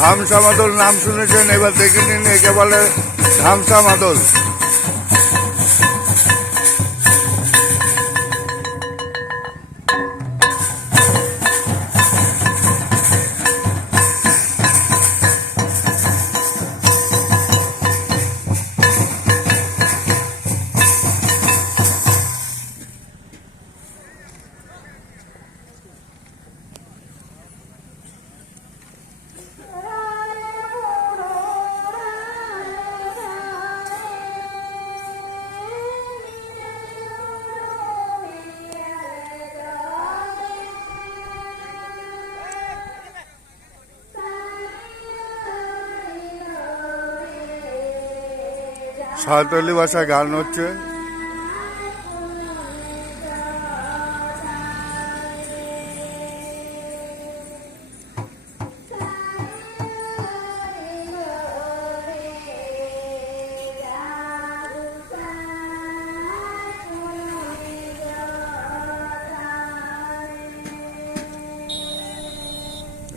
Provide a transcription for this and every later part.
ধামসা মাদল নাম শুনেছেন, এবার দেখে নিন একে বলে ধামসা মাদল। সাঁওতালি ভাষায় গান হচ্ছে।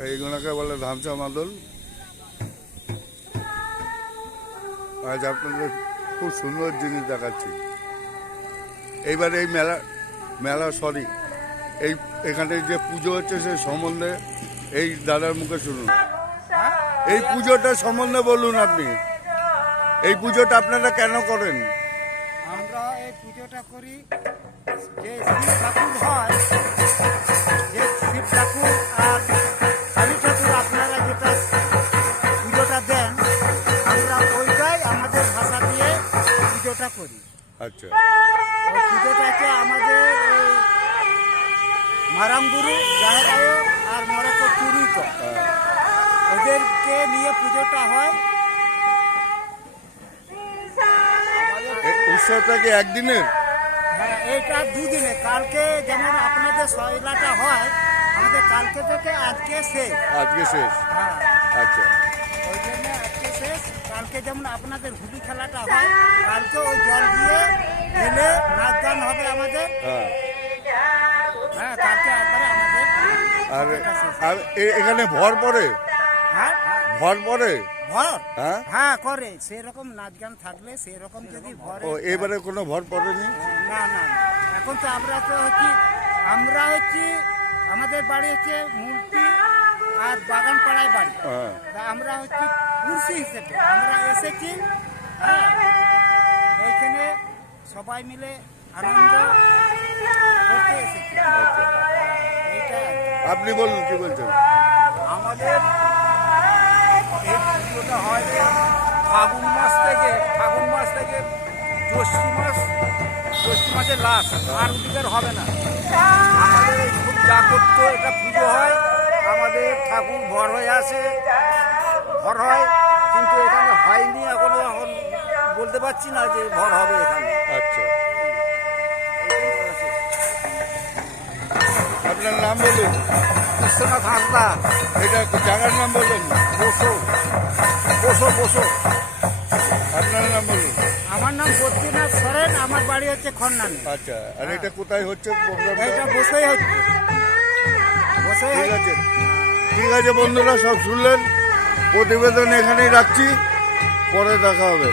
এইগুলোকে বলে ধামসা মাদল। আজ আপনাদের খুব সুন্দর জিনিস দেখাচ্ছি। এইবার এই মেলা এখানে যে পুজো হচ্ছে সে সম্বন্ধে এই দাদার মুখে শুনুন। এই পুজোটা সম্বন্ধে বলুন আপনি। এই পুজোটা আপনারা কেন করেন? আমরা এই পুজোটা করি যে শিব ঠাকুর হয়, যে শিব ঠাকুর আর কালী ঠাকুর আপনারা যেটা পুজোটা দেন, আমরা ওইটাই আমাদের ভাষা দিয়ে পুজোটা করি। আচ্ছা, ওই পুজোটাকে আমাদের মারামগুরু, জাহেরায় আর মরাকো চুরিক ওদেরকে নিয়ে পুজোটা হয়। উৎসবটা কি একদিনের? হ্যাঁ, এইটা দুদিনে। কালকে যেমন আপনাদের সয়লাটা হয়, আমাদের কালকে থেকে আজকে শেষ। আজকে শেষ? হ্যাঁ, আচ্ছা, ওই জন্য আজকে শেষ। কালকে যেমন আপনাদের হুলি খেলাটা হয়, কালকে ওই জল দিয়ে ঢেলে নাচ গান হবে আমাদের। হ্যাঁ, হ্যাঁ, কালকে একবারে আমাদের আর এখানে ভর পড়ে? হ্যাঁ, ভর পড়ে? ভর হ্যাঁ, হ্যাঁ করে। সেরকম নাচ গান থাকলে সেরকম যদি ভর। ও এবারে কোনো ভর পড়েনি? না না, এখন তো আমরা হচ্ছি আমাদের বাড়ি হচ্ছে মূর্তি আর বাগানপাড়ায় বাড়ি। তা আমরা হচ্ছি কুর্সি হিসেবে আমরা এসেছি। হ্যাঁ, এইখানে সবাই মিলে আনন্দ করতে এসেছি। এইটা আপনি বলুন, কি বলছেন? আমাদের এই পুজোটা হয় ফাগুন মাস থেকে জ্যৈষ্ঠ মাসের লাস্ট, আর ওদিকের হবে না। আমাদের এই খুব জাগ্রত এটা পুজো হয়। আমাদের ঠাকুর ভর হয়ে আসে, ভর হয়, কিন্তু এখানে হয়নি এখনো। এখন বলতে পারছি না যে ভর হবে এখানে। আচ্ছা, আপনার নাম বলুন। বিশ্বনাথ হাঁসদা। এটা জায়গার নাম বলুন। বসো। আপনার নাম বলুন। আমার নাম বদ্রীনাথ সরেন, আমার বাড়ি হচ্ছে খন্নানি। আচ্ছা, আর এটা কোথায় হচ্ছে প্রোগ্রামটা? এটা বসেই হচ্ছে। ঠিক আছে বন্ধুরা, সব শুনলেন। প্রতিবেদন এখানেই রাখছি, পরে দেখা হবে।